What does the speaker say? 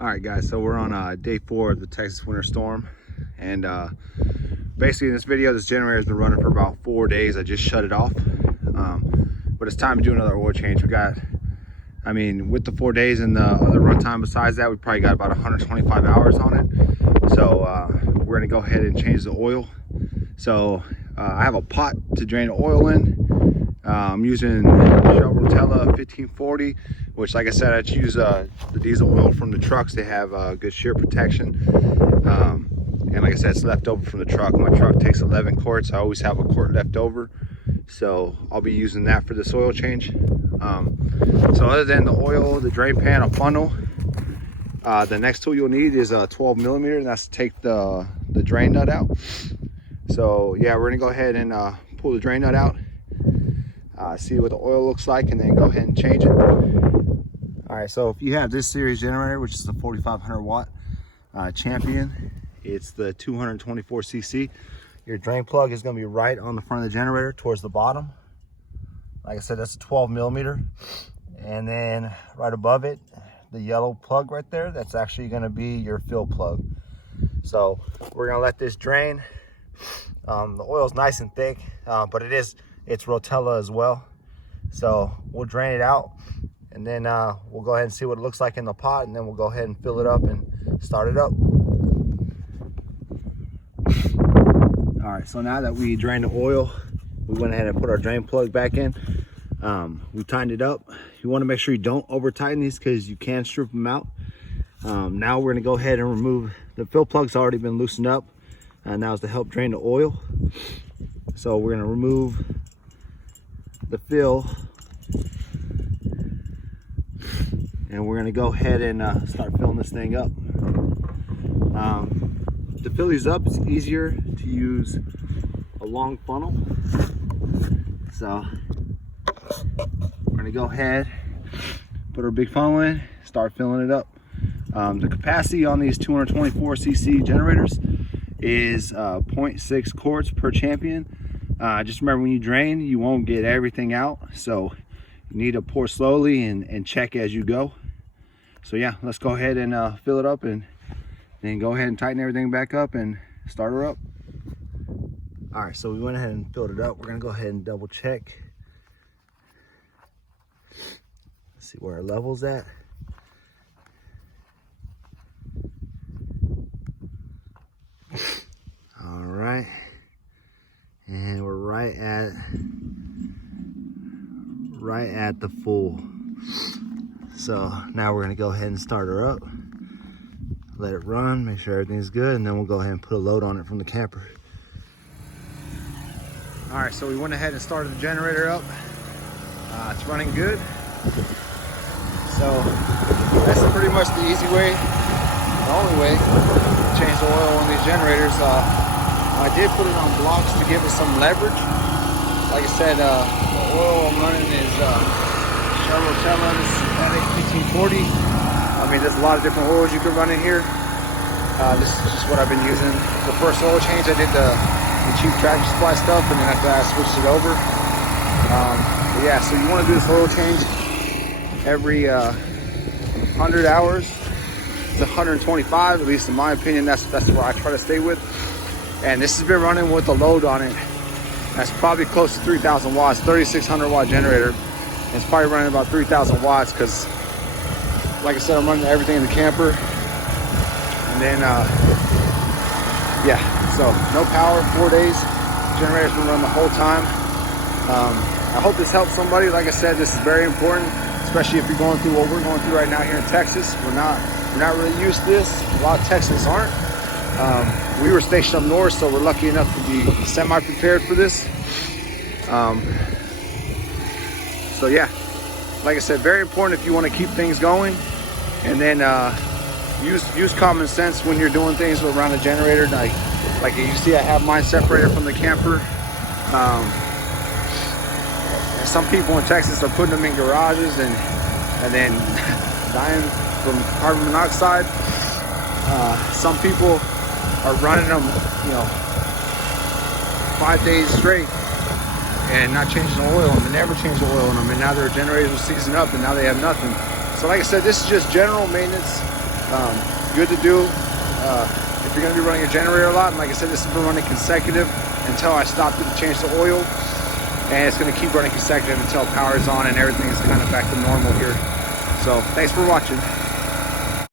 All right, guys, so we're on day 4 of the Texas winter storm, and basically in this video, this generator has been running for about 4 days. I just shut it off, but it's time to do another oil change. We got, I mean, with the 4 days and the other runtime besides that, we probably got about 125 hours on it. So we're gonna go ahead and change the oil. So I have a pot to drain the oil in. I'm using Shell Rotella 1540, which, like I said, I use the diesel oil from the trucks. They have good shear protection. And like I said, it's left over from the truck. My truck takes 11 quarts. I always have a quart left over. So I'll be using that for this oil change. So other than the oil, the drain pan, a funnel, the next tool you'll need is a 12 millimeter, and that's to take the drain nut out. So yeah, we're gonna go ahead and pull the drain nut out, see what the oil looks like, and then go ahead and change it. All right, so if you have this series generator, which is the 4500 watt Champion, it's the 224 cc. Your drain plug is gonna be right on the front of the generator towards the bottom. Like I said, that's a 12 millimeter. And then right above it, the yellow plug right there, that's actually gonna be your fill plug. So we're gonna let this drain. The oil's nice and thick, but it's Rotella as well. So we'll drain it out, and then we'll go ahead and see what it looks like in the pot, and then we'll go ahead and fill it up and start it up. All right, so now that we drained the oil, we went ahead and put our drain plug back in. We tightened it up. You want to make sure you don't over tighten these because you can strip them out. Now we're going to go ahead and remove the fill plug's already been loosened up, and now it's to help drain the oil. So we're going to remove the fill, and we're going to go ahead and start filling this thing up. To fill these up, it's easier to use a long funnel. So we're going to go ahead, put our big funnel in, start filling it up. The capacity on these 224 cc generators is 0.6 quarts per Champion. Just remember, when you drain, you won't get everything out, so you need to pour slowly and check as you go. So yeah, let's go ahead and fill it up, and then go ahead and tighten everything back up and start her up. All right, so we went ahead and filled it up. We're gonna go ahead and double check. Let's see where our level's at. All right, and we're right at the full. So now we're gonna go ahead and start her up, let it run, make sure everything's good, and then we'll go ahead and put a load on it from the camper. All right, so we went ahead and started the generator up. It's running good. So that's pretty much the easy way, the only way to change the oil on these generators. I did put it on blocks to give it some leverage. Like I said, the oil I'm running is Shell Rotella 1540. I mean, there's a lot of different oils you could run in here. This is just what I've been using. The first oil change, I did the cheap Tractor Supply stuff, and then after that I switched it over. But yeah, so you want to do this oil change every 100 hours to 125, at least in my opinion. That's what I try to stay with. And this has been running with a load on it that's probably close to 3,000 watts, 3,600 watt generator. And it's probably running about 3,000 watts because, like I said, I'm running everything in the camper. And then, yeah, so no power, 4 days. Generator's been running the whole time. I hope this helps somebody. Like I said, this is very important, especially if you're going through what we're going through right now here in Texas. We're not really used to this. A lot of Texans aren't. We were stationed up north, so we're lucky enough to be semi-prepared for this. So yeah, like I said, very important if you want to keep things going. And then use common sense when you're doing things around the generator. Like you see, I have mine separated from the camper. Some people in Texas are putting them in garages and then dying from carbon monoxide. Some people are running them, 5 days straight and not changing the oil, and they never change the oil in them, and now their generators will season up and now they have nothing. So like I said, this is just general maintenance Good to do if you're going to be running a generator a lot. And like I said, this has been running consecutive until I stopped it to change the oil, and it's going to keep running consecutive until power is on and everything is kind of back to normal here. So thanks for watching.